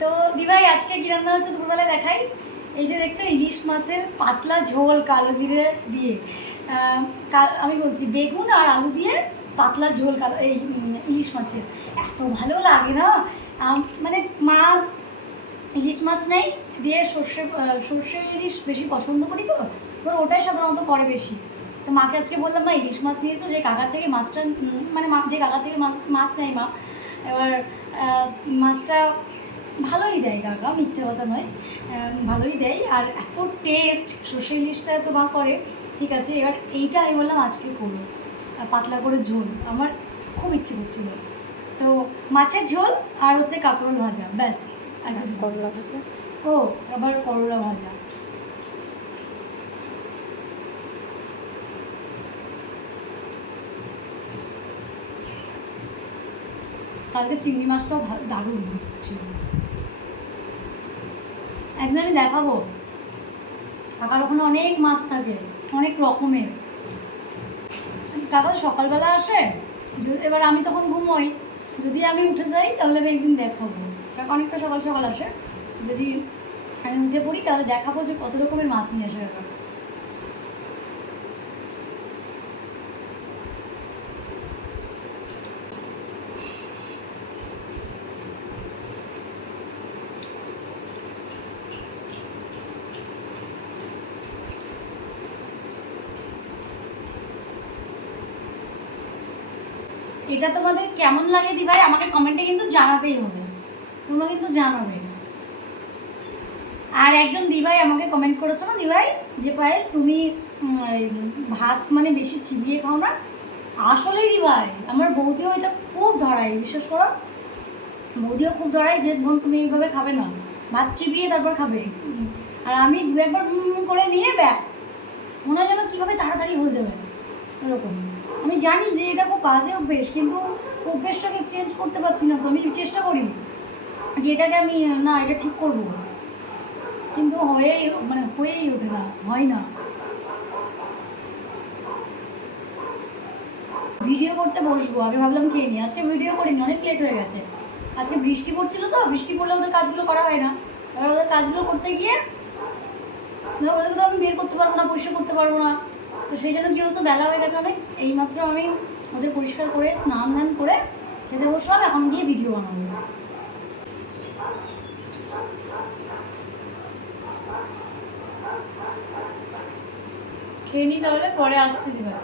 তো দিভাই আজকে কি রান্না হচ্ছে দুপুরবেলায় দেখাই। এই যে দেখছো ইলিশ মাছের পাতলা ঝোল কালো জিরে দিয়ে, আমি বলছি বেগুন আর আলু দিয়ে পাতলা ঝোল কালো এই ইলিশ মাছের এত ভালো লাগে না। মানে মা ইলিশ মাছ নেই দিয়ে সর্ষে ইলিশ বেশি পছন্দ করি, তো এবার ওটাই সাধারণত করে বেশি। তো মাকে আজকে বললাম মা ইলিশ মাছ নিয়েছো, যে কাকার থেকে মাছটা মানে মা যে কাকার থেকে মাছ নেয় মা, এবার মাছটা ভালোই দেয় কাকা, মিথ্যে কথা নয়, ভালোই দেয় আর এত টেস্ট সর্ষে ইলিশটা তো মা করে। ঠিক আছে, এবার এইটা আমি বললাম আজকে করবো পাতলা করে ঝোল, আমার খুব ইচ্ছে করছিল। তো মাছের ঝোল আর হচ্ছে কাঁকরোল ভাজা, ব্যাস। আর করলা ভাজা, ও আবার করলা ভাজা। কালকে চিংড়ি মাছটাও দারুণ ছিল। একদিন আমি দেখাবো, কাকার ওখানে অনেক মাছ থাকে, অনেক রকমের। কাকা সকালবেলা আসে, এবার আমি তখন ঘুমোই, যদি আমি উঠে যাই তাহলে আমি একদিন দেখাবো। কাকা অনেকটা সকাল সকাল আসে, যদি আমি উঠে পড়ি তাহলে দেখাবো যে কত রকমের মাছ নিয়ে আসে কাকা। এটা তোমাদের কেমন লাগে দি ভাই আমাকে কমেন্টে কিন্তু জানাতেই হবে, তোমরা কিন্তু জানাবে। আর একজন দিভাই আমাকে কমেন্ট করেছো না দিভাই, যে পায়েল তুমি ভাত মানে বেশি চিবিয়ে খাও না। আসলেই দিভাই আমার বৌদিও এটা খুব ধরায়, বিশ্বাস করো, বৌদিও খুব ধরায় যে বোন তুমি এইভাবে খাবে না, ভাত চিবিয়ে তারপর খাবে। আর আমি দু একবার করে নিয়ে ব্যাস, মনে হয় যেন কীভাবে তাড়াতাড়ি হয়ে যাবে এরকম। আমি জানি যে এটা খুব বাজে অভ্যেস, কিন্তু অভ্যেসটাকে চেঞ্জ করতে পারছি না। তো আমি চেষ্টা করি যে এটাকে আমি না এটা ঠিক করবো, কিন্তু হয়েই ওঠে না, হয় না। ভিডিও করতে বসবো, আগে ভাবলাম খেয়ে নিই, আজকে ভিডিও করিনি, অনেক লেট হয়ে গেছে। আজকে বৃষ্টি পড়ছিল, তো বৃষ্টি পড়লে ওদের কাজগুলো করা হয় না। এবার ওদের কাজগুলো করতে গিয়ে ওদেরকে তো আমি বের করতে পারবো না, পরিষ্কার করতে পারবো না। তো সেই জন্য কী হতো, বেলা হয়ে গেছে অনেক। এইমাত্র আমি ওদের পরিষ্কার করে স্নান ধান করে খেতে বসলাম, এখন গিয়ে ভিডিও বানাবো। খেয়ে নিই তাহলে, পরে আসছি দিবা।